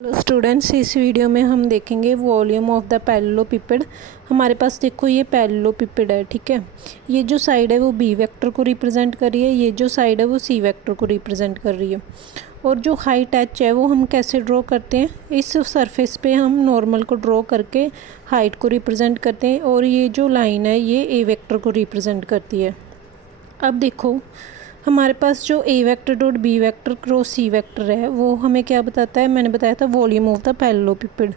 Hello students, इस video में हम देखेंगे वॉल्यूम ऑफ द पैरेललोपिपेड। हमारे पास देखो ये पैरेललोपिपेड है, ठीक है। ये जो साइड है वो बी वेक्टर को रिप्रेजेंट कर रही है, ये जो साइड है वो सी वेक्टर को रिप्रेजेंट कर रही है। और जो हाइट एच है वो हम कैसे ड्रॉ करते हैं, इस सरफेस पे हम नॉर्मल को ड्रॉ करके हाइट को रिप्रेजेंट करते हैं। और ये जो लाइन है ये ए वेक्टर को रिप्रेजेंट करती है। अब देखो हमारे पास जो A vector dot B vector cross C vector है वो हमें क्या बताता है, मैंने बताया था वॉल्यूम ऑफ द पैरेललोपिपेड।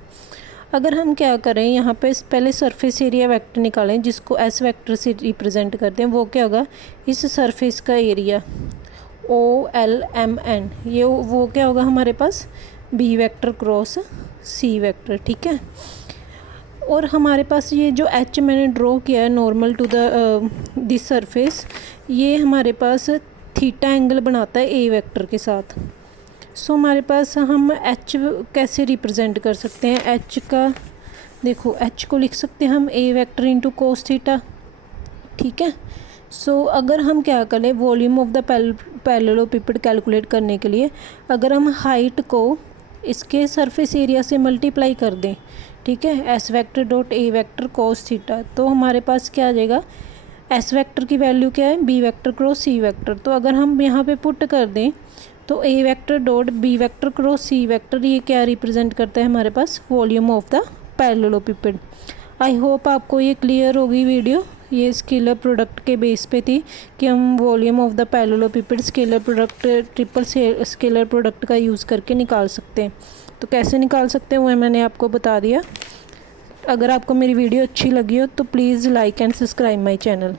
अगर हम क्या करें, यहाँ पे पहले सरफेस एरिया वेक्टर निकालें जिसको एस वेक्टर से रिप्रेजेंट करते हैं। वो क्या होगा, इस सरफेस का एरिया OLMN, ये वो क्या होगा हमारे पास B vector cross C vector, ठीक है। और हमारे पास ये जो एच मैंने ड्रॉ किया है नॉर्मल टू दिस सरफेस, ये हमारे पास थीटा एंगल बनाता है ए वेक्टर के साथ। सो हमारे पास हम एच कैसे रिप्रेजेंट कर सकते हैं, एच का देखो, एच को लिख सकते हैं हम ए वेक्टर इंटू कोस थीटा, ठीक है। सो अगर हम क्या करें, वॉल्यूम ऑफ द पैरेललोपिपेड कैलकुलेट करने के लिए अगर हम हाइट को इसके सरफेस एरिया से मल्टीप्लाई कर दें, ठीक है, S vector dot A vector cos theta, तो हमारे पास क्या आ जाएगा, एस वेक्टर की वैल्यू क्या है, B vector cross C vector. तो अगर हम यहाँ पे पुट कर दें तो A vector dot B vector cross C vector, ये क्या रिप्रेजेंट करता है हमारे पास volume of the parallelepiped. I hope आपको ये क्लियर होगी वीडियो। ये स्केलर प्रोडक्ट के बेस पे थी कि हम volume of the parallelepiped scalar product triple scalar product का यूज़ करके निकाल सकते हैं। तो कैसे निकाल सकते हैं वो मैंने आपको बता दिया। अगर आपको मेरी वीडियो अच्छी लगी हो तो please like and subscribe my channel.